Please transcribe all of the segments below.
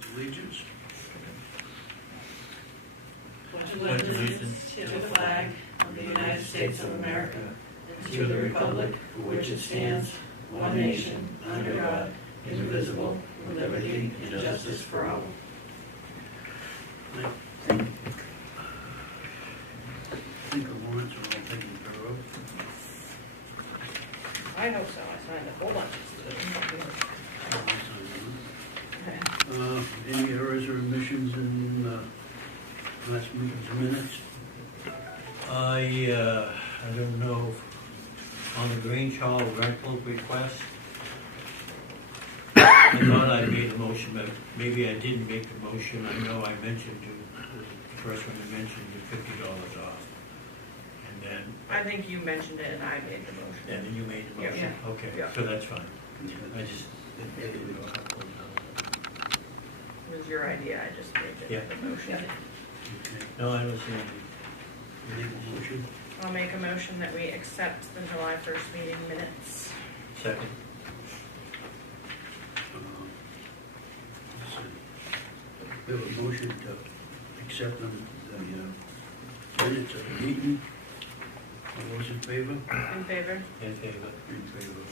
Pledge allegiance. Pledge allegiance to the flag of the United States of America and to the republic for which it stands, one nation, under God, indivisible, with liberty and justice for all. I think the warrants are all taken care of. I hope so. I signed a whole bunch. Any errors or omissions in last meeting's minutes? I don't know, on the Grange Hall rental request, I thought I made a motion, but maybe I didn't make the motion. I know I mentioned the first one I mentioned the $50 off. And then, I think you mentioned it and I made the motion. and then you made the motion? Yeah. Okay, Yeah. so that's fine. Yeah. I just, It was your idea. I just made Yeah. the motion. Okay. no, I don't see any. Make a motion. I'll make a motion that we accept the July 1st meeting minutes. Second. Let's see. We have a motion to accept the minutes of the meeting. All those in favor? In favor? In favor. In favor.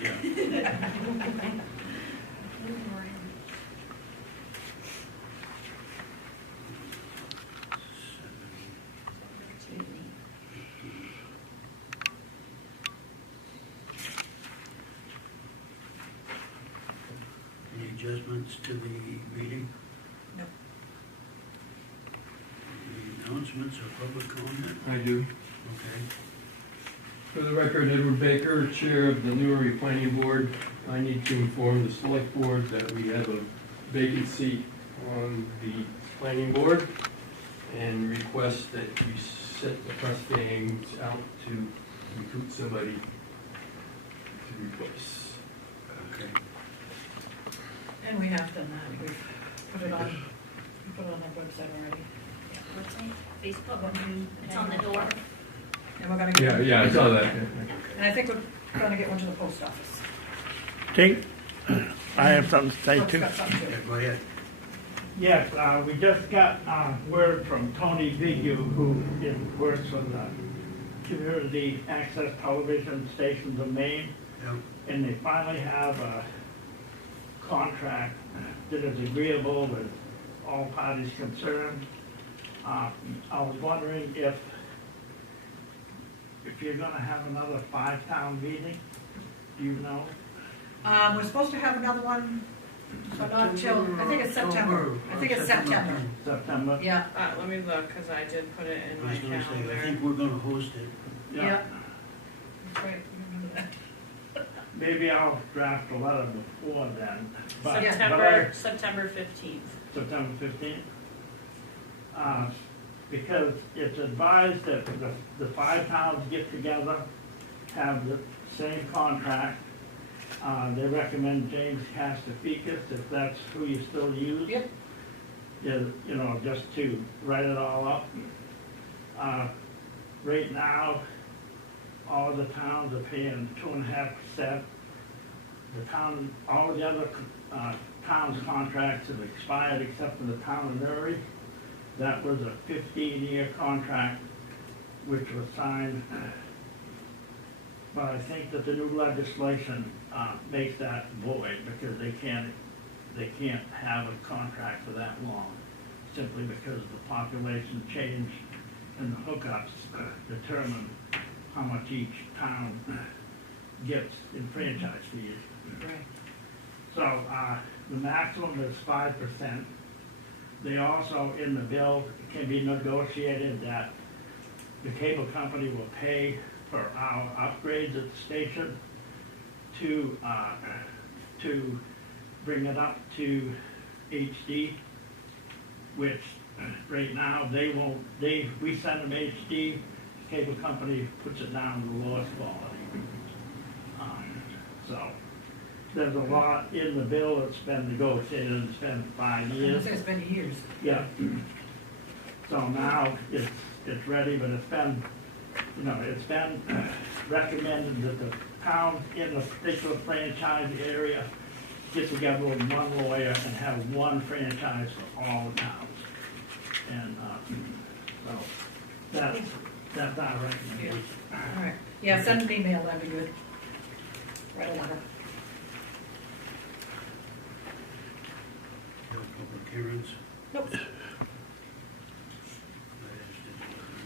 Yeah. Any adjustments to the meeting? No. Any announcements or public comment? I do. Okay. For the record, Edward Baker, Chair of the Newry Planning Board. I need to inform the Select Board that we have a vacant seat on the Planning Board and request that we set the press gangs out to recruit somebody to replace. Okay. And we have done that, we've put it on the website already. Website, Facebook, it's on the door. And we're gonna get. Yeah, I saw that. And I think we're gonna get one to the post office. Take, I have something to say Brooks too. got something Yeah, too. go ahead. Yes, we just got word from Tony Vigu, who works for the Community Access Television Stations of Maine, Yeah. and they finally have a contract that is agreeable with all parties concerned. I was wondering if you're gonna have another 5-town meeting, do you know? We're supposed to have another one, but not till, I think it's September. I think it's September. September? Yeah, Let me look, because I did put it in I my was gonna say, I calendar. think we're gonna host it. yeah. That's right, remember that. Maybe I'll draft a letter before then. But- September 15th. September 15th. Because it's advised that the 5 towns get together, have the same contract. They recommend James Castaficus, if that's who you still use. Yep. Just to write it all up. Right now, all the towns are paying 2.5%. All the other towns' contracts have expired except for the town of Newry. That was a 15-year contract which was signed. But I think that the new legislation makes that void because they can't have a contract for that long, simply because of the population change and the hookups determine how much each town gets in franchise fees. Right. So, the maximum is 5%. They also, in the bill, it can be negotiated that the cable company will pay for our upgrades at the station to bring it up to HD, which right now they won't, we send them HD, the cable company puts it down to the lowest quality. So, there's a lot in the bill that's been negotiated, it's been 5 years. It's been years. Yeah. So now it's ready, but it's been you know, it's been recommended that the town in the particular franchise area get together with one lawyer and have one franchise for all the towns. And, so, that's our recommendation. All right, yeah, send an email, that'd be good. Write a letter. No public hearings. Nope.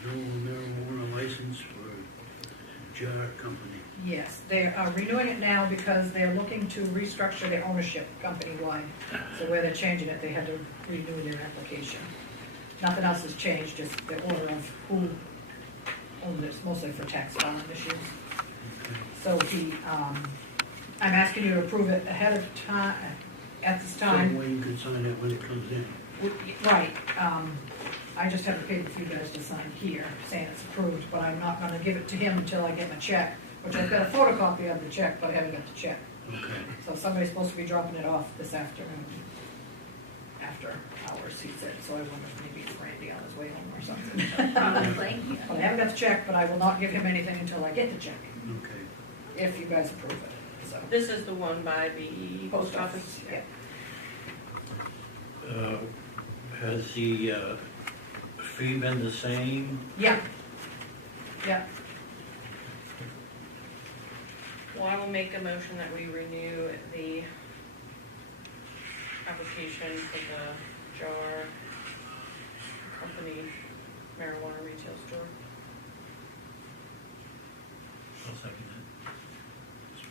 No marijuana license for W.H.A.T company. Yes, they are renewing it now because they're looking to restructure their ownership company-wide. So where they're changing it, they had to renew their application. Nothing else has changed, just the order of who owns it, mostly for tax filing issues. Okay. So I'm asking you to approve it ahead of time, at this time. So Wayne can sign that when it comes in. Right, I just have to pay for you guys to sign here, saying it's approved, but I'm not gonna give it to him until I get my check, which I've got a photocopy of the check, but I haven't got the check. Okay. So somebody's supposed to be dropping it off this afternoon, after hours, he said, so I wonder if maybe it's Randy on his way home or something. Probably. But I haven't got the check, but I will not give him anything until I get the check, Okay. if you guys approve it, so. This is the one by the post office. Yeah. Has the fee been the same? Yeah. Yeah, Well, I will make a motion that we renew the application for the jar company marijuana retail store. I'll second that. It's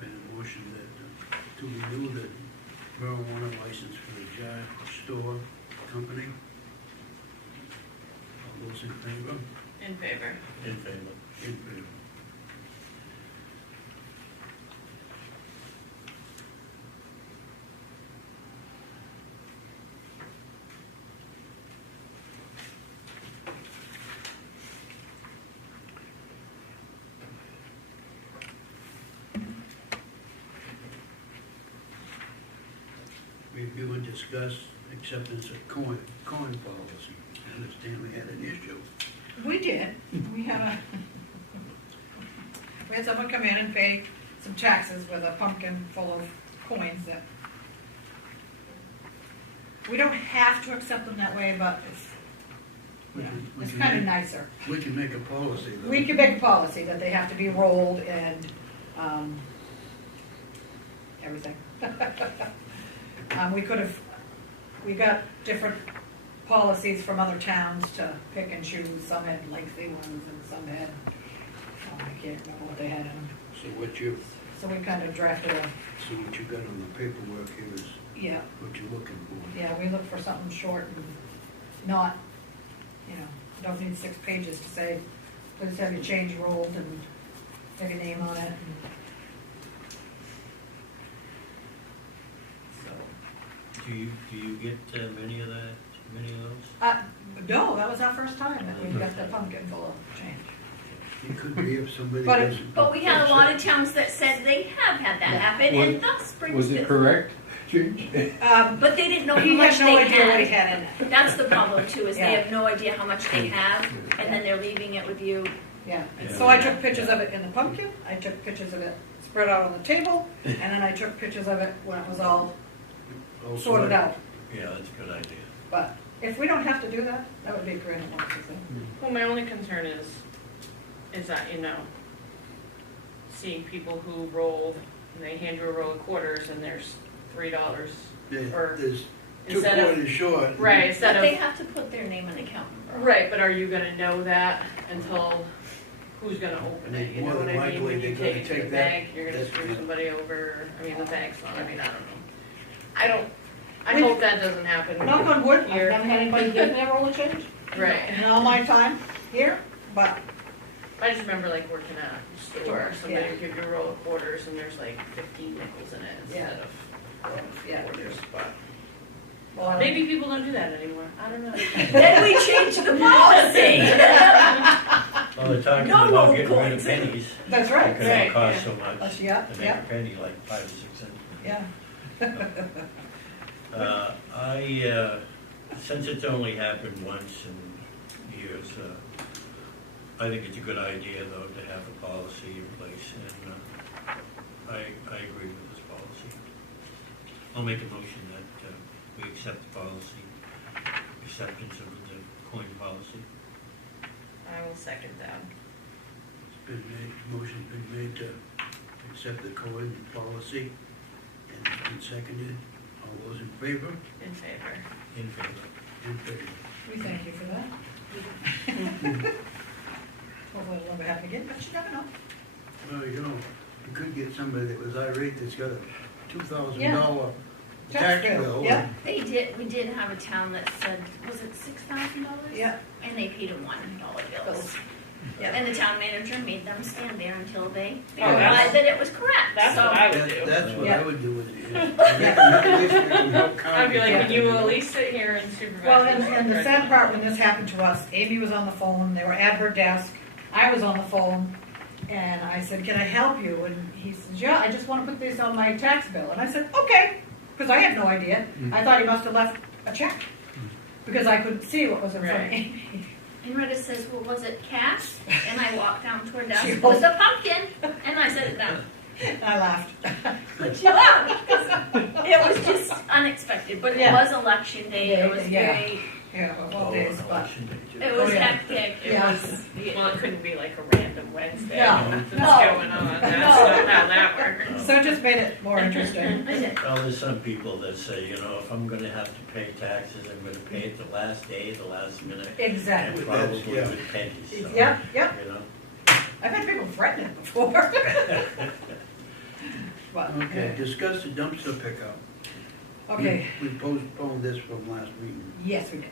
been a motion that, to renew the marijuana license for the W.H.A.T store company. All those in favor? In favor. In favor. In favor. Review and discuss acceptance of coin policy. I understand we had an issue. we did, we had someone come in and pay some taxes with a pumpkin full of coins that, we don't have to accept them that way, but it's kind of nicer. We can make a policy though. We can make a policy that they have to be rolled and, everything. We got different policies from other towns to pick and choose, some had lengthy ones and some had, I can't remember what they had in them. So what you drafted a, So what you got on the paperwork here is yeah, what you're looking for. yeah, we look for something short and not, don't need 6 pages to say, please have your change rolled and have your name on it. So, Do you get many of those? no, that was our first time that we got the pumpkin full of change. It could be if somebody But doesn't. But we had a lot of towns that said they have had that happen, and thus brings Was it this. correct? But they didn't know how He much had no they idea what he had. had in it. That's the problem too, is they Yeah. have no idea how much they have, and then they're leaving it with you. Yeah, Yeah. so I took pictures of it in the pumpkin, I took pictures of it spread out on the table, and then I took pictures of it when it was all Also, sorted out. Yeah, that's a good idea. But if we don't have to do that, that would be a great wonderful thing. Well, my only concern is that, seeing people who roll, and they hand you a roll of quarters and there's $3. Yeah, Or there's 2 instead of- quarters short. Right, instead But they of, have to put their name and account number. right, but are you gonna know that until, who's gonna open it, you know More what than I mean? likely, When you they're gonna take it to take the that- bank, you're gonna that's- screw somebody over, the bank's not, I don't know. I We- hope that doesn't happen. Knock on wood, I've Here. never had anybody give me a roll of change Right. in all my time here, but, I just remember like working at a store, somebody Yeah. would give you a roll of quarters and there's like 15 nickels in it instead of yeah. quarters, but well, maybe people don't do that anymore, I don't know. Then we change the policy. Well, they're talking No about roll getting rid of coins. pennies. That's right, Because right, it costs yeah. so much That's- yeah, to make yeah. a penny, like 5 or 6 cents. yeah. Since it's only happened once in years, I think it's a good idea, though, to have a policy in place, and I agree with this policy. I'll make a motion that we accept the policy, acceptance of the coin policy. I will second that. It's been made, motion's been made to accept the coin policy, and it's been seconded. All those in favor? In favor. In favor. In favor. We thank you for that. Hopefully it'll never happen again, but you never know. Well, you know, you could get somebody that was irate that's got a $2,000 Tax tax bill, bill. yeah. We did have a town that said, was it $6,000? Yeah. And they paid a $1 bills. Yeah. And the town manager made them stand there until they Oh, that's- realized that it was correct. That's So- what I would do. That's what Yeah. I would do with it. Make at least we can help I'd county. be like, you will at least sit here and supervise. Well, this and the right sad now." part, when this happened to us, Amy was on the phone, they were at her desk, I was on the phone, and I said, can I help you? And he says, yeah, I just want to put this on my tax bill. And I said, okay, because I had no idea. I thought he must have left a check, because I couldn't see what was in front of me. And Rita says, well, was it cash? And I walked down to her desk, She it was a pumpkin, and I set it down. I laughed. But she laughed, because it was just unexpected, but it Yeah. was election day, it was Yeah. very, Yeah, well, Oh, days, an but, election day, too. it was Oh, yeah. hectic, it Yeah. was. Well, it couldn't be like a random Wednesday. No. Nothing's No. going on. That's No. not how that works. so it just made it more interesting. Well, there's some people that say, you know, if I'm gonna have to pay taxes, I'm gonna pay it the last day, the last minute. Exactly. And probably Yeah. with pennies, so, Yep, yep. you know. I've had people threaten it before. But, Okay, discuss the dumpster pickup. okay. We postponed this from last meeting. Yes, we did.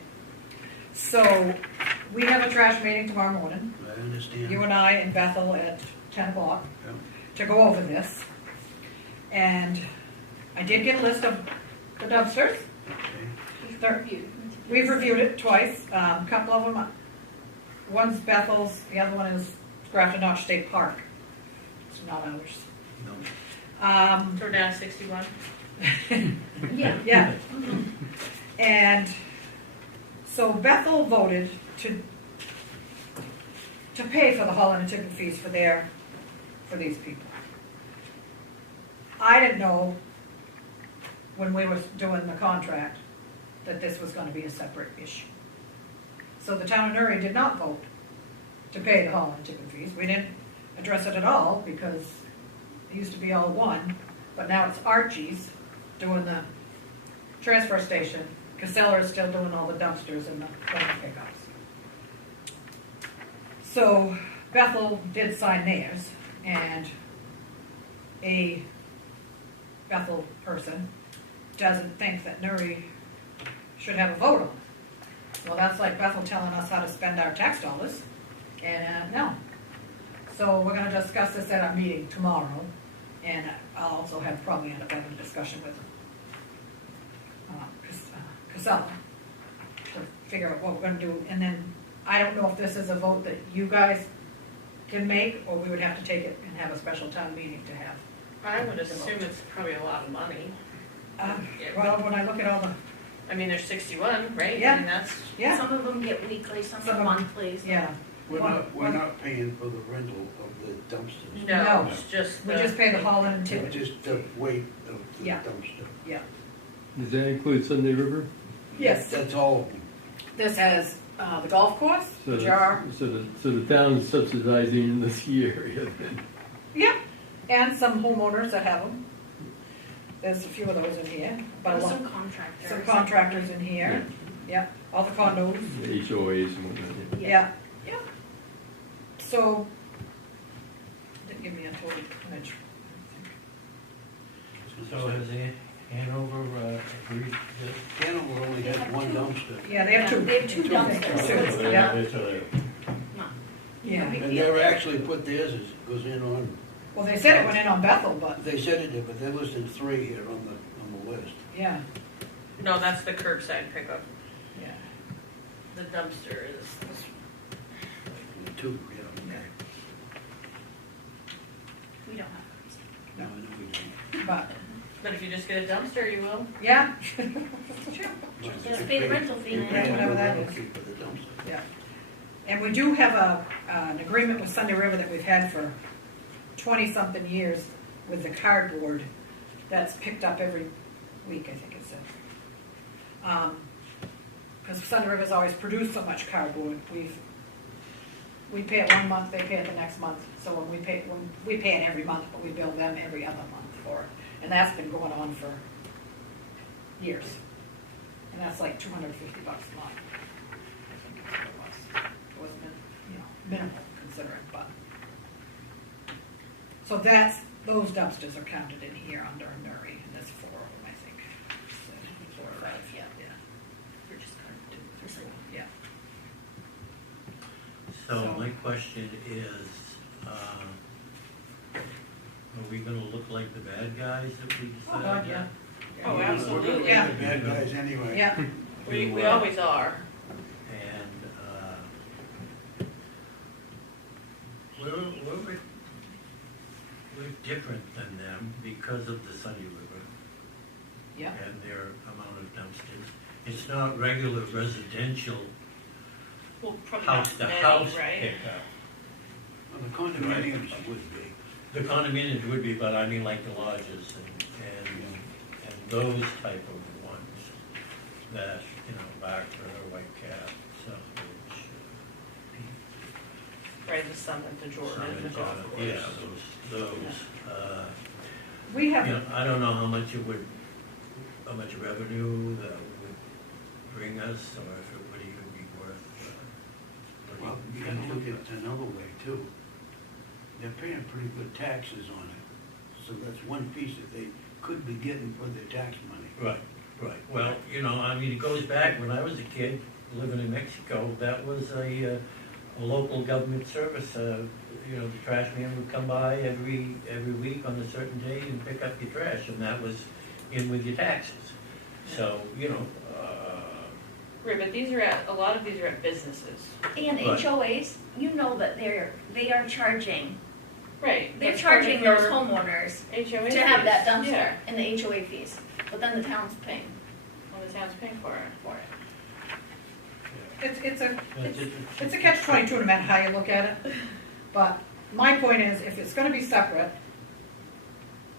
So, we have a trash meeting tomorrow morning, I understand. you and I and Bethel at 10 o'clock, Yeah. to go over this. And I did get a list of the dumpsters. Okay. We've reviewed it twice, a couple of them, one's Bethel's, the other one is Grafton Notch State Park. It's not ours. No. Go down 61. Yeah. Yeah. And so Bethel voted to pay for the hauling and tipping fees for these people. I didn't know when we were doing the contract that this was gonna be a separate issue. So the town of Newry did not vote to pay the hauling and tipping fees. We didn't address it at all because it used to be all one, but now it's Archie's doing the transfer station. Casella is still doing all the dumpsters and the pickups. So Bethel did sign theirs, and a Bethel person doesn't think that Newry should have a vote on it. Well, that's like Bethel telling us how to spend our tax dollars, and no. So we're gonna discuss this at our meeting tomorrow, and I'll also probably end up having a discussion with Casella to figure out what we're gonna do, and then I don't know if this is a vote that you guys can make, or we would have to take it and have a special town meeting to have. I would assume it's probably a lot of money. Well, when I look at all the, I mean, there's 61, right? Yeah. I mean, that's, yeah, Some of them get weekly, some Some are of them- monthly. so- yeah, We're not paying for the rental of the dumpsters. no, No. it's just. we just pay the hauling and tipping, Just the weight of the Yeah. dumpster. yeah. Does that include Sunday River? Yes, That's all of them. this has, the golf course, So the the- jar, So the town's subsidizing the ski area then? yeah, and some homeowners that have them. There's a few of those in here, but a There's lot, some contractors. some contractors in here, yeah, all the condos. The HOAs and whatnot. Yeah, yeah. So, didn't give me a total image. So has Hanover agreed to Hanover only has one dumpster. Yeah, they have two. They have two dumpsters, so it's this? Yeah. not. Yeah, big And deal. they're actually put theirs, as it goes in on, well, they said it went in on Bethel, but, they said it did, but they're listed 3 here on the list. yeah, No, that's the curbside pickup. yeah. The dumpster is. 2, yeah, okay. We don't have. No, I know we don't. But, But if you just get a dumpster, you will. Yeah. Just pay the rental fee. You and pay then- whatever that rental is. fee for the dumpster. Yeah. And we do have an agreement with Sunday River that we've had for 20-something years with the cardboard that's picked up every week, I think it said. Because Sunday River's always produced so much cardboard, we pay it 1 month, they pay it the next month. So when we pay it every month, but we bill them every other month for it. And that's been going on for years. And that's like $250 a month. I think that's what it was. It wasn't, minimal considering, but. So those dumpsters are counted in here under Newry, and there's 4 of them, I think. So, 4 or 5, yeah. We're just kind of doing this. Yeah. So my question is, are we gonna look like the bad guys if we decide? Oh, God, yeah. Oh, absolutely. Yeah. We're the bad guys anyway. Yeah, We always are. And, we're different than them because of the Sunday River yeah. and their amount of dumpsters. It's not regular residential Well, probably house not to many, house right? pickup. Well, the condominiums would be. The condominiums would be, but I mean like the lodges and those type of ones that, Barker or White Cat, Southbridge, Right, the Summit, the Jordan, and the golf course. yeah, those. We have, I don't know how much revenue that would bring us, or if it would even be worth. Well, you gotta look at it another way too. They're paying pretty good taxes on it. So that's one piece that they could be getting for their tax money. Right. Well, it goes back, when I was a kid, living in Mexico, that was a local government service. The trash man would come by every week on a certain day and pick up your trash, and that was in with your taxes. So, Right, but a lot of these are at businesses. And Right. HOAs, that they are charging, Right. they're that's part of charging your those homeowners HOA to have fees. that dumpster Yeah. and the HOA fees, but then the town's paying Well, the town's paying for it. for it. it's a catch-22 no matter how you look at it. But my point is, if it's gonna be separate,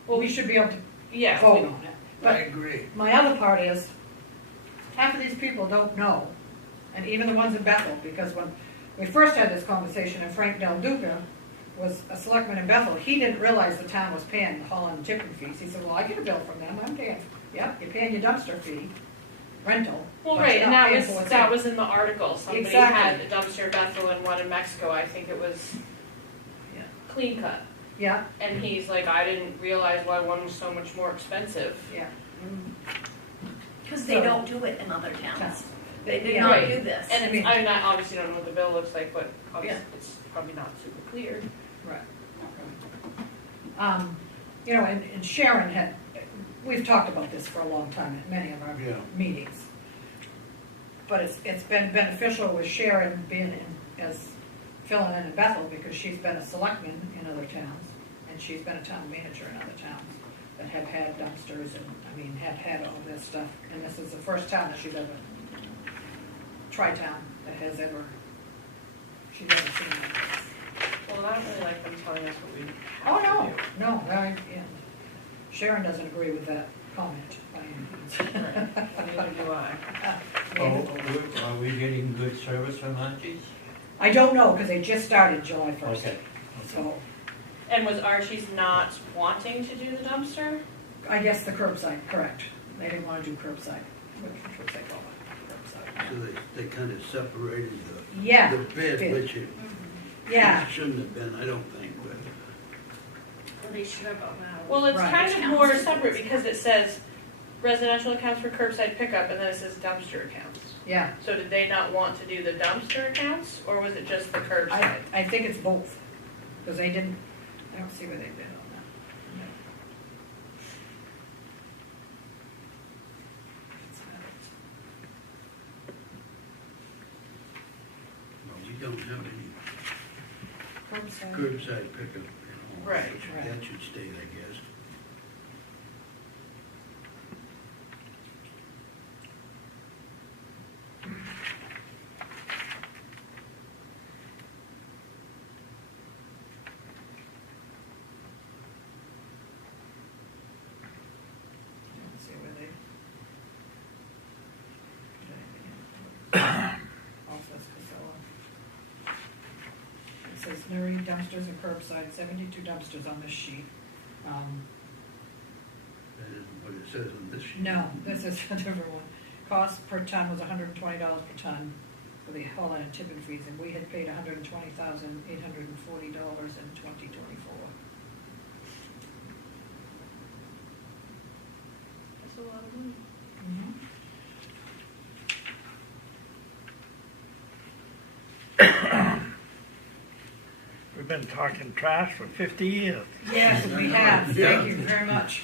we should be able to Yeah. vote on it. I But agree. my other part is, half of these people don't know, and even the ones in Bethel, because when we first had this conversation, and Frank Del Duca was a selectman in Bethel, he didn't realize the town was paying the hauling and tipping fees. He said, well, I get a bill from them, I'm paying, yep, you're paying your dumpster fee, rental. Well, but right, you're and not that paying was, for what's that in. was in the article. Somebody Exactly. had a dumpster in Bethel and one in Mexico. I think it was Yeah. clean cut. Yeah, And he's like, I didn't realize why one was so much more expensive. yeah. Because they So- don't do it in other towns. They do Yeah. not Right. do this. And I it's, mean- I obviously don't know what the bill looks like, but obviously Yeah. it's probably not super clear. Right. And Sharon we've talked about this for a long time at many of our Yeah. meetings. But it's been beneficial with Sharon being as filling in Bethel, because she's been a selectman in other towns, and she's been a town manager in other towns that have had dumpsters and, have had all this stuff. And this is the first town that she's ever, Tri-town, that has ever, she's ever seen this. Well, I don't really like them telling us what we Oh, have no, to do. no, Sharon doesn't agree with that comment by any means. Neither do I. Are we getting good service from Archie's? I don't know, because they just started July 1st. Okay. So, And was Archie's not wanting to do the dumpster? I guess the curbside, correct. They didn't want to do curbside. What should I call it? Curbside. So they kind of separated Yeah. the bid, which it Yeah, shouldn't have been, I don't think, but. Well, they should have. Well, it's Right. kind of more separate because it says residential accounts for curbside pickup and then it says dumpster accounts. yeah. So did they not want to do the dumpster accounts or was it just the curbside? I think it's both, because they didn't, I don't see where they bid on that. Well, we don't have any Curbside. curbside pickup, Right, which right. that should stay, I guess. Newry dumpsters and curbside, 72 dumpsters on this sheet. That isn't what it says on this sheet. No, this is a different one. Cost per ton was $120 per ton for the hauling and tipping fees, and we had paid $120,840 in 2024. That's a lot of money. We've been talking trash for 50 years. Yes, we have, thank you very much.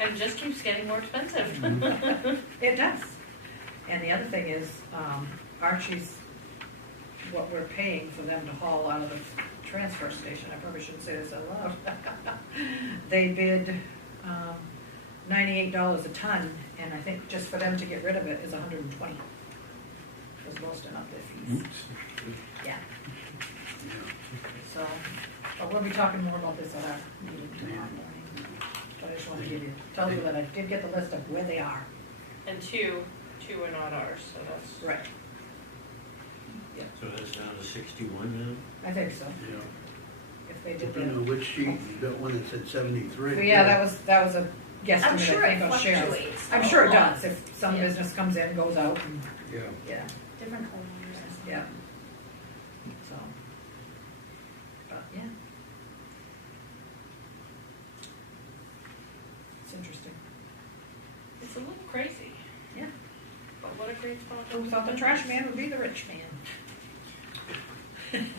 And it just keeps getting more expensive. It does. And the other thing is, Archie's, what we're paying for them to haul out of the transfer station, I probably shouldn't say this out loud. They bid $98 a ton, and I think just for them to get rid of it is $120. Was boasting up their fees. Yeah, so, but we'll be talking more about this at our meeting tomorrow morning. But I just want to tell you that I did get the list of where they are. And two are not ours, so that's. Right. So that's down to 61 I think so, Yeah. if they did Depending on that. which sheet, you got one that said 73. But yeah, that was a guesstimate, I'm sure I it think, on shares. fluctuates. I'm sure it does, if some Yeah. business comes in, goes out, and, Yeah. yeah, Different homeowners. yeah. So, but, yeah. It's interesting. It's a little crazy, Yeah. but what a great spot. Who thought the trash man would be the rich man?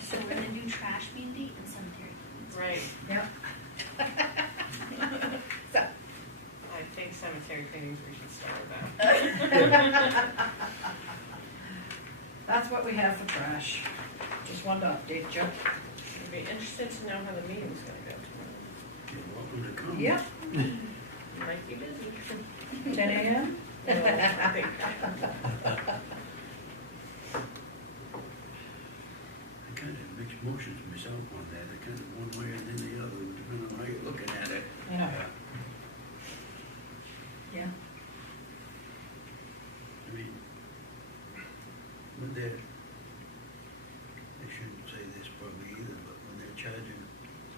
So we're gonna do trash mandate and cemetery payments. Right. Yeah. So, I think cemetery cleanings we should start with that. that's what we have for trash. Just wanted to update you. I'd be interested to know how the meeting's gonna go tomorrow. You're welcome to come. Yep, Might be busy. 10 a.m. Well, I think- I kind of mixed emotions myself on that. I kind of one way and then the other, depending on how you're looking at it. I know. Yeah. I mean, when they're, I shouldn't say this probably either, but when they're charging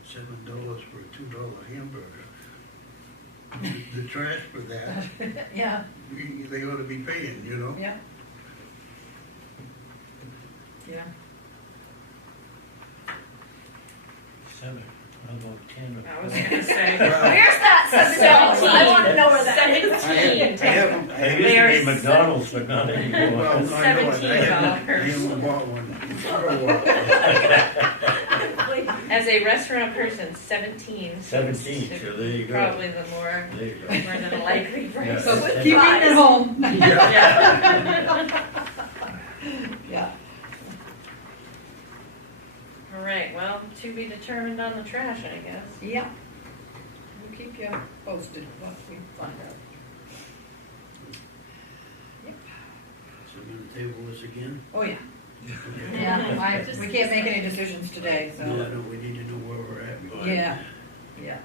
$7 for a $2 hamburger, the trash for that, Yeah, they ought to be paying, you know? yeah. Yeah. 7, how about 10? I was gonna say. Where's that $7? I wanna know where that is. 17. I haven't, I There haven't, used to There's- be McDonald's, but not anymore. well, no, I know it. I haven't bought one for a while. As a restaurant person, 17. 17, so there you go. Probably the more There you go. than likely price. So Yeah. keep eating at home. Yeah. Yeah. All right, well, to be determined on the trash, I guess. Yeah. We'll keep you posted once we find out. Yep. So we're gonna table this again? Oh, yeah. Okay. Yeah, we can't make any decisions today, No, so. no, we need to know where we're at. before- Yeah, yeah.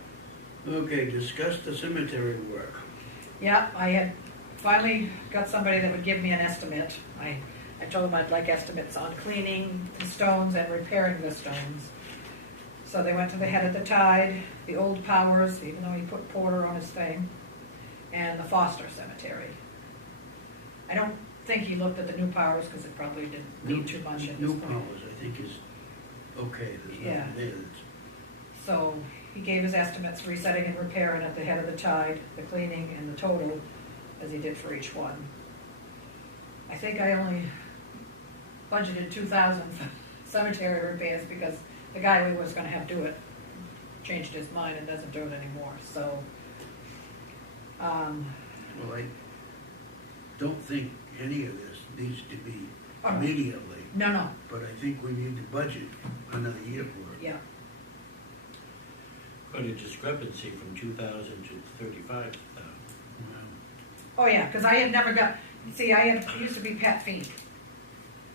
Okay, discuss the cemetery work. Yeah, I had finally got somebody that would give me an estimate. I told them I'd like estimates on cleaning the stones and repairing the stones. So they went to the Head of the Tide, the Old Powers, even though he put Porter on his thing, and the Foster Cemetery. I don't think he looked at the New Powers because it probably didn't need too much at this New point. Powers, I think is okay, there's Yeah. nothing there that's, So he gave his estimates, resetting and repairing at the Head of the Tide, the cleaning and the total, as he did for each one. I think I only budgeted 2,000 for cemetery repairs because the guy we was gonna have do it changed his mind and doesn't do it anymore, so. well, I don't think any of this needs to be Oh, no. immediately, No, but I think we need to budget another year for it. yeah, Quite a discrepancy from 2,000 to 35,000. Wow. oh yeah, because I had never got, see, it used to be Pat Fink.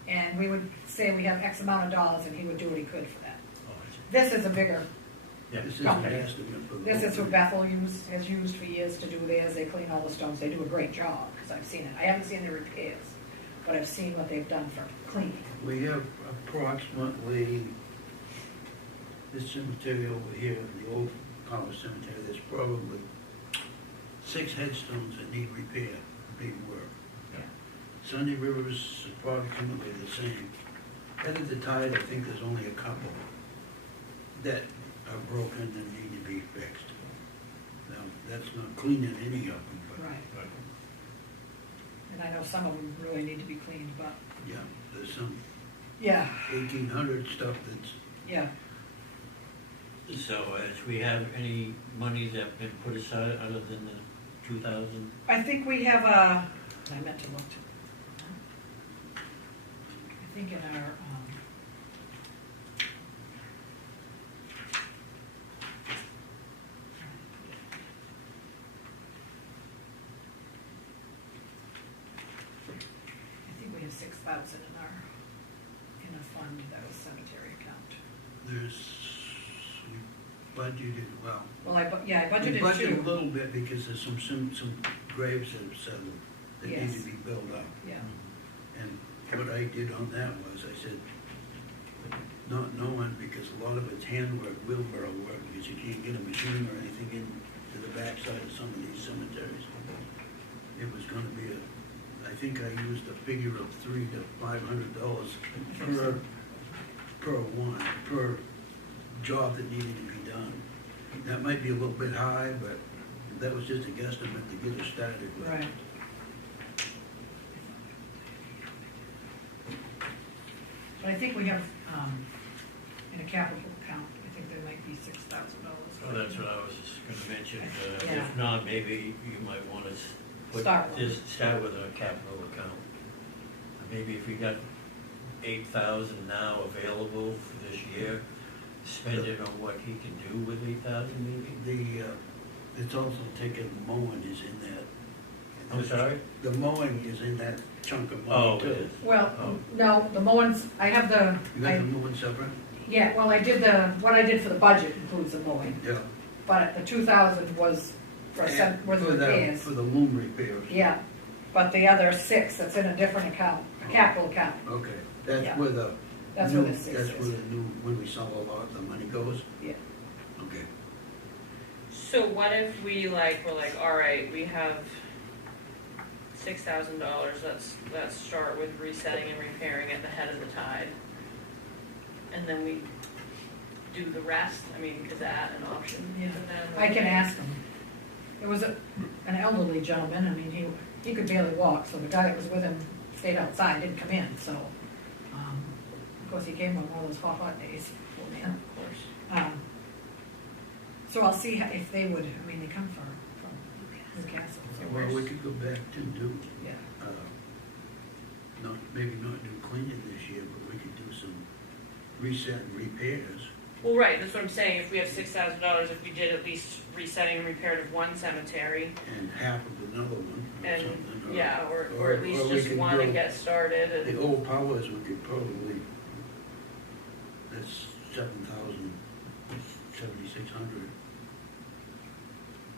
And we would say we have X amount of dollars and he would do what he could for that. Oh, I see. This is a bigger, Yeah. This is an Company. estimate for the. this is whole what Bethel has used for years to do theirs. They clean all the stones. They do a great job because I've seen it. I haven't seen the repairs, but I've seen what they've done for cleaning. We have approximately this cemetery over here, the old Palmer Cemetery, there's probably 6 headstones that need repair, big work. Yeah. Sunday Rivers is approximately the same. Head of the Tide, I think there's only a couple that are broken and need to be fixed. Now, that's not cleaning any of them, but, Right. Right. And I know some of them really need to be cleaned, but, yeah, there's some yeah, 1800 stuff that's, yeah. So, as we have any monies that have been put aside other than the 2,000? I think we have a, I meant to look to, I think in our, I think we have 6,000 in a fund that was cemetery account. there's, we budgeted, well, Well, I we budgeted budgeted a 2. little bit because there's some graves that have settled that need Yes. to be built up. Yeah, And what I did on that was, I said, not knowing, because a lot of it's handwork, wheelbarrow work, because you can't get a machine or anything into the backside of some of these cemeteries. It was gonna be I think I used a figure of $300 to $500 per job that needed to be done. That might be a little bit high, but that was just a guesstimate to get us started with. right. But I think we have, in a capital account, I think there might be $6,000. Well, that's what I was just gonna mention. Yeah. If not, maybe you might want to start with a capital account. Maybe if we got 8,000 now available for this year, spend it on what he can do with 8,000 maybe? It's also taken, mowing is in that. I'm sorry? The mowing is in that chunk of Oh, money it too. is. Well, Oh. no, the mowings, I have the, You got the mowing separate? yeah, well, I did what I did for the budget includes the mowing, Yeah. but the 2,000 was for repairs. For the loom repairs. Yeah, but the other 6, that's in a different account, a capital account. Okay, Yeah. that's where the. That's new- where the 6 That's is. where the new, when we sell a lot, the money goes? Yeah. Okay. So what if we're like, all right, we have $6,000, let's start with resetting and repairing at the head of the tide. And then we do the rest, I mean, is that an option? Yeah. for them? I can ask him. It was an elderly gentleman, I mean, he could barely walk, so the guy that was with him stayed outside, didn't come in, so, of course, he came on one of those hot days, poor man. Of course. So I'll see if they would, I mean, they come from Newcastle, so Well, we where's, could go back to do, yeah, maybe not do cleaning this year, but we could do some reset and repairs. Well, right, that's what I'm saying, if we have $6,000, if we did at least resetting and repair of one cemetery, And half of another one or and, something. yeah, or at least we just could one go- and get started, The and, old powers, we could probably, that's 7,000, 7,600.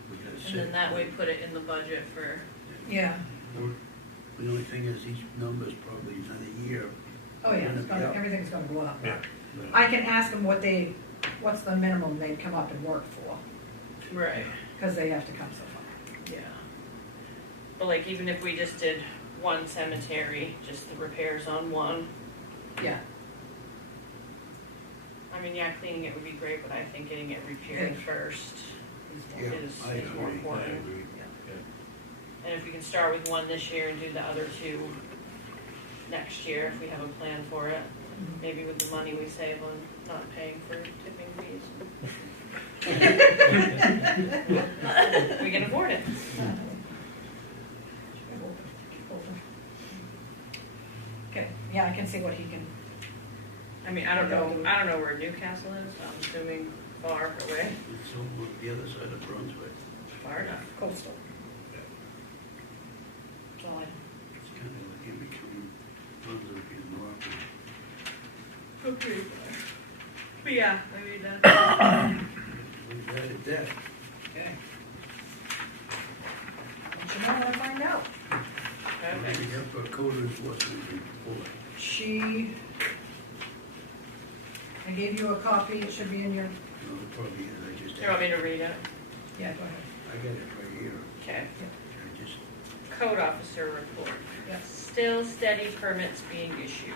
We got and six. then that way put it in the budget for, yeah, The only thing is, these numbers probably another year. oh yeah, it's Yeah. everything's gonna go up. Yeah. I can ask them what's the minimum they'd come up and work for, right, because they have to come so far. yeah. But like, even if we just did one cemetery, just the repairs on one, Yeah, I mean, yeah, cleaning it would be great, but I think getting it repaired Yeah. first Yeah, is I more agree. I important. agree. And if we can start with one this year and do the other 2 next year, if we have a plan for it, maybe with the money we save on not paying for tipping fees. We can afford it. okay, yeah, I can see what he can, I mean, I don't know where Newcastle is, I'm assuming far away, It's over the other side of Brunswick. far enough. coastal. That's all I know. It's kind of like in between Brunswick and Norfolk. Okay. But yeah, I mean, We've got it there. Okay. Let you know when I find out. What do we have for a code enforcement report? She, I gave you a copy, it should be in your, No, it probably is, I just. Do you want me to read it? yeah, go ahead. I got it right here. Okay. I just, Code officer report. Yes. Still steady permits being issued.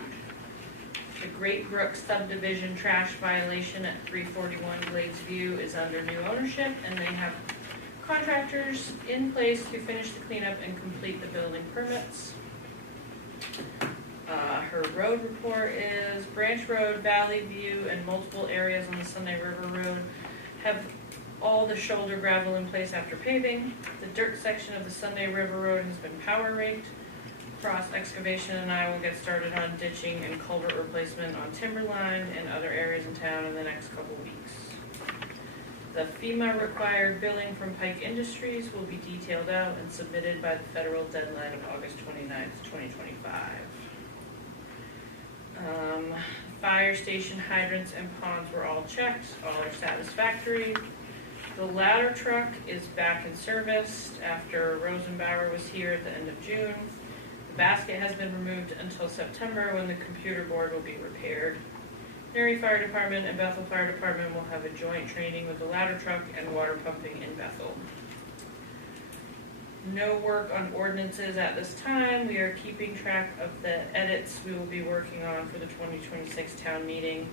The Great Brook subdivision trash violation at 341 Glades View is under new ownership, and they have contractors in place to finish the cleanup and complete the building permits. Her road report is Branch Road, Valley View, and multiple areas on the Sunday River Road have all the shoulder gravel in place after paving. The dirt section of the Sunday River Road has been power raked. Cross excavation and I will get started on ditching and culvert replacement on Timberline and other areas in town in the next couple weeks. The FEMA required billing from Pike Industries will be detailed out and submitted by the federal deadline of August 29th, 2025. Fire station hydrants and ponds were all checked, all are satisfactory. The ladder truck is back in service after Rosenbauer was here at the end of June. The basket has been removed until September when the computer board will be repaired. Newry Fire Department and Bethel Fire Department will have a joint training with the ladder truck and water pumping in Bethel. No work on ordinances at this time. We are keeping track of the edits we will be working on for the 2026 town meeting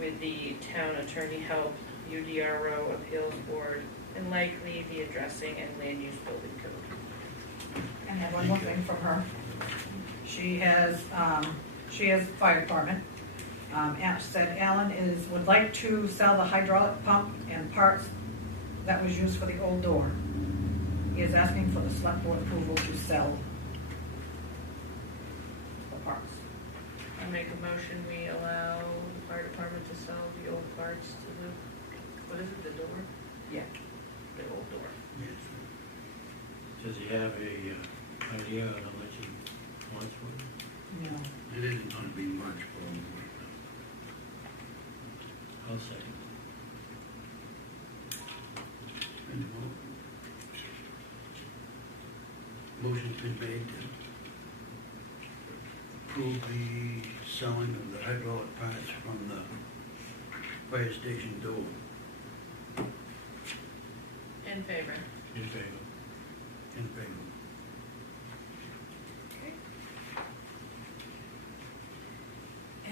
with the town attorney help, UDRO appeals board, and likely the addressing and land use building code. And then one more thing from her. She has fire department. Said Alan would like to sell the hydraulic pump and parts that was used for the old door. He is asking for the select board approval to sell the parts. I make a motion, we allow the fire department to sell the old parts to the, what is it, the door? Yeah. The old door. yes. Does he have a idea on how much he wants for it? No. It isn't gonna be much, probably. I'll second. And motion's been made to approve the selling of the hydraulic parts from the fire station door. In favor. In favor. In favor.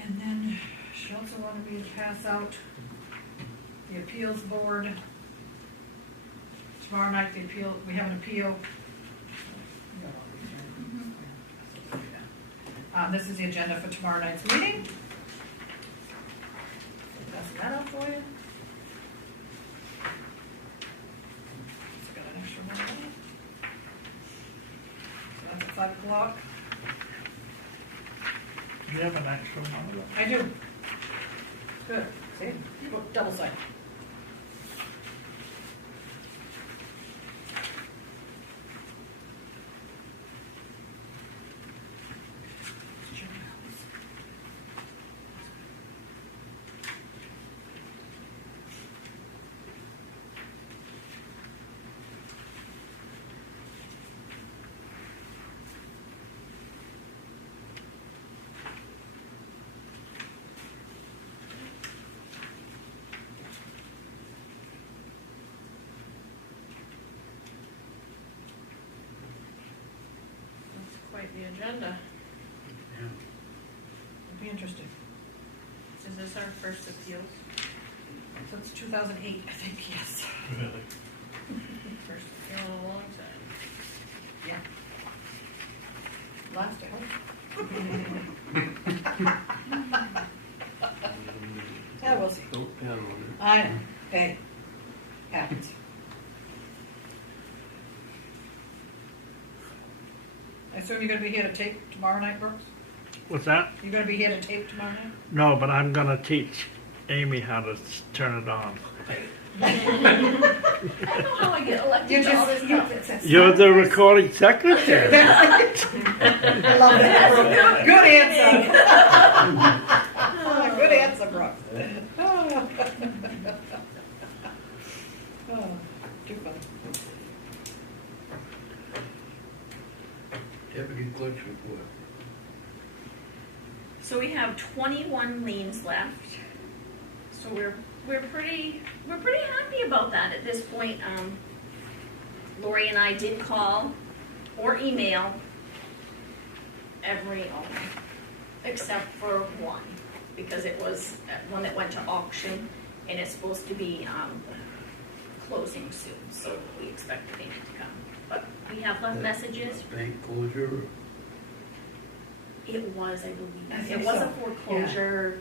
And then she also wanted me to pass out the appeals board. Tomorrow night, we have an appeal. This is the agenda for tomorrow night's meeting. Pass that out for you. Just got an extra one. So that's at 5 o'clock. Do you have an extra one? I do. Good. See, double side. That's quite the agenda. Yeah. It'd be interesting. Is this our first appeals? Since 2008, I think, yes. First appeal in a long time. Yeah. Last, I hope. Yeah, we'll see. Don't pen on I know. Hey, happens. I assume you're gonna be here to tape tomorrow night, Brooks? What's that? You're gonna be here to tape tomorrow night? No, but I'm gonna teach Amy how to turn it on. I don't know how I get elected to all this stuff. You're the recording secretary. I love that, Brooks. Good answer. Good answer, Brooks. Oh, too funny. Deputy clerk's report. So we have 21 liens left. So we're pretty happy about that at this point. Lori and I did call or email every owner, except for one, because it was one that went to auction, and it's supposed to be closing soon, so we expect the payment to come. But we have left messages. Bank closure, or It was, I believe, I think it was a so, foreclosure,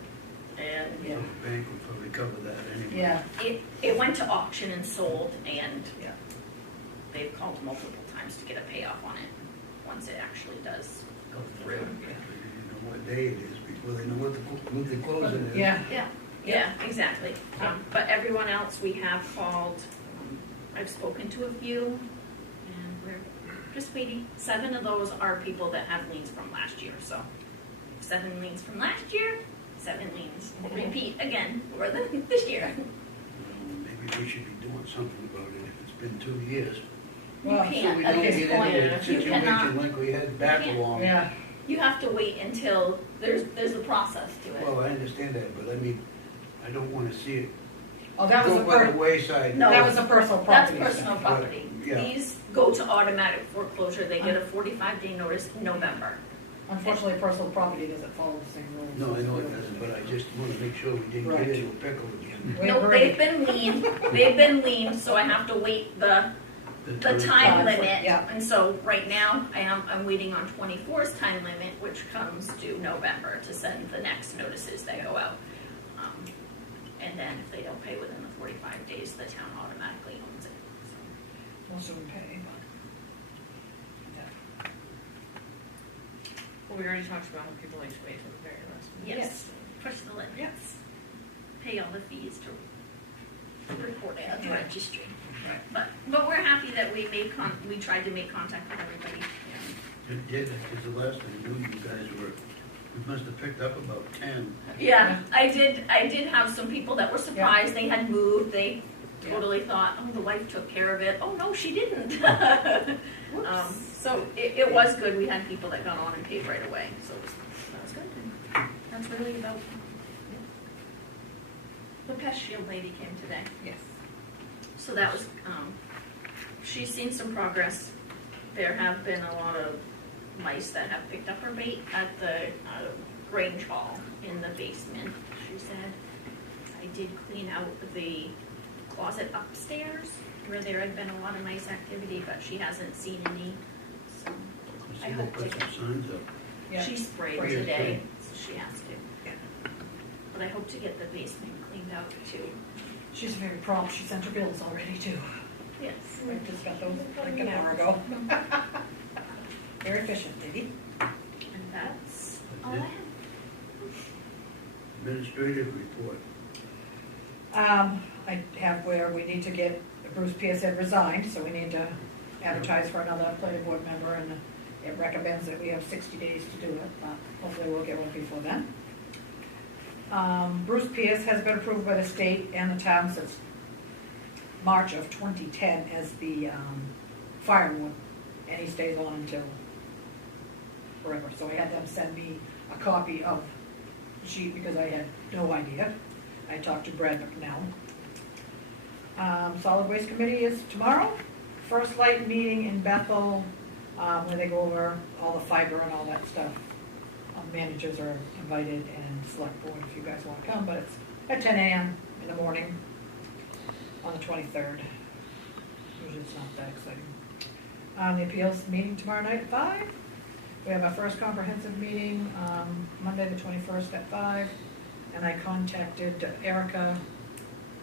and Yeah. the bank will probably cover that anyway. Yeah, it went to auction and sold, and yeah. they've called multiple times to get a payoff on it, once it actually does go through. You know what day it is before they know what the closing is. Yeah, Yeah, exactly. But everyone else we have called, I've spoken to a few, and we're just waiting. 7 of those are people that have liens from last year, so 7 liens from last year, 7 liens will repeat again for this year. Maybe we should be doing something about it if it's been 2 years. You Well, So can't we at don't this get point. into a You situation cannot. like we had back can't. along. yeah. You have to wait until there's a process to it. Well, I understand that, but I mean, I don't wanna see it Oh, that was go a by the per, wayside. No. that was a personal That's property. personal But, property. yeah. These go to automatic foreclosure. They get a 45-day notice in November. Unfortunately, personal property doesn't follow the same rules. No, I know it doesn't, but I just wanna make sure we didn't Right. get into a pickle again. We No, agree. they've been lean. They've been lean, so I have to wait the time Time, limit. yeah. And so right now, I'm waiting on 24's time limit, which comes to November to send the next notices that go out. And then if they don't pay within the 45 days, the town automatically owns it. So, Most of them pay, but. Well, we already talked about how people like to wait till the very last minute. yes, push the limits. Yes. Pay all the fees to report it at the Yeah. registry. Right. But we're happy that we tried to make contact with everybody. It did, because the last I knew you guys were, we must have picked up about 10. Yeah, I did have some people that were surprised. They had moved. They Yeah. totally thought, oh, the wife took care of it. Oh, no, she didn't. So it was good. We had people that got on and paid right away. So that was good. And that's really about the pest shield lady came today. Yes. So that was, she's seen some progress. There have been a lot of mice that have picked up her bait at the Grange Hall in the basement, she said. I did clean out the closet upstairs where there had been a lot of mice activity, but she hasn't seen any. So I See, hope we'll to put get, some signs up. Yeah. she sprayed Sprayed today, so she has to. Yeah. But I hope to get the basement cleaned out too. She's very prompt. She sent her bills already too. Yes. We just got those like an hour ago. Very efficient, lady. And that's all I have. Administrative report. I have where we need to get, Bruce Pierce had resigned, so we need to advertise for another planning board member, and it recommends that we have 60 days to do it, but hopefully we'll get one before then. Bruce Pierce has been approved by the state and the town since March of 2010 as the fireman, and he stays on until forever. So I had them send me a copy of the sheet because I had no idea. I talked to Brad McNell. Solid Waste Committee is tomorrow. First Light meeting in Bethel, where they go over all the fiber and all that stuff. Managers are invited and select board if you guys want to come, but it's at 10 a.m. in the morning on the 23rd. Usually it's not that exciting. The appeals meeting tomorrow night at 5. We have our first comprehensive meeting Monday the 21st at 5. And I contacted Erica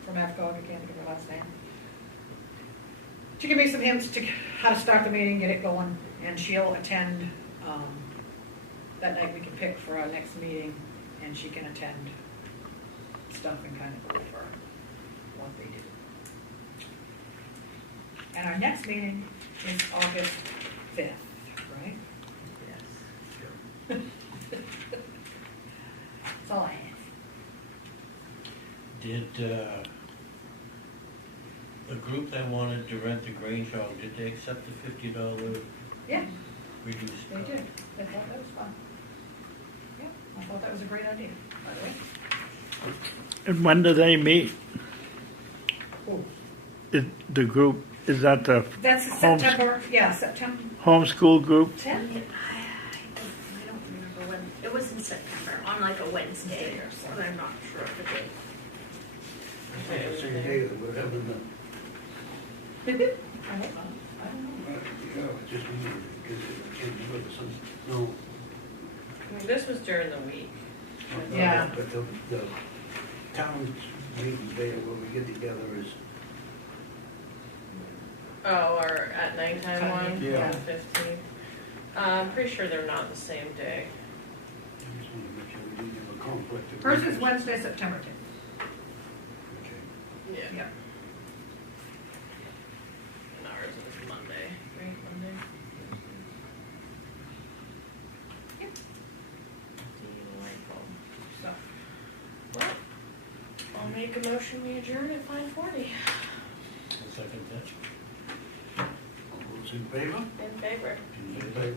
from AFCOG, I can't think of her last name, to give me some hints to how to start the meeting, get it going, and she'll attend that night. We can pick for our next meeting, and she can attend stuff and kind of go over what they do. And our next meeting is August 5th, right? Yes. That's all I have. Did, the group that wanted to rent the Grange Hall, did they accept the $50 Yeah, reduced they cost? did. They thought that was fun. Yeah, I thought that was a great idea, by the way. And when do they meet? The group, is that the That's September, yeah, September homeschool group? 10th. I don't remember when, it was in September, on like a Wednesday or something, I'm not sure of the date. It's the same day that we're having the, I don't know. yeah, it's just weird, because it can't do it, some, no. This was during the week. Yeah. But the town's meeting day where we get together is, Oh, or at nighttime one, Yeah. on the 15th. I'm pretty sure they're not the same day. I just want to make sure we didn't have a conflict. of Hers is interest. Wednesday, September 10th. Okay. Yeah. Yeah. And ours is Monday, right, Monday? Yep. Delightful. So, well, I'll make a motion, we adjourn at 5:40. Second that. All those in favor? In favor. In favor.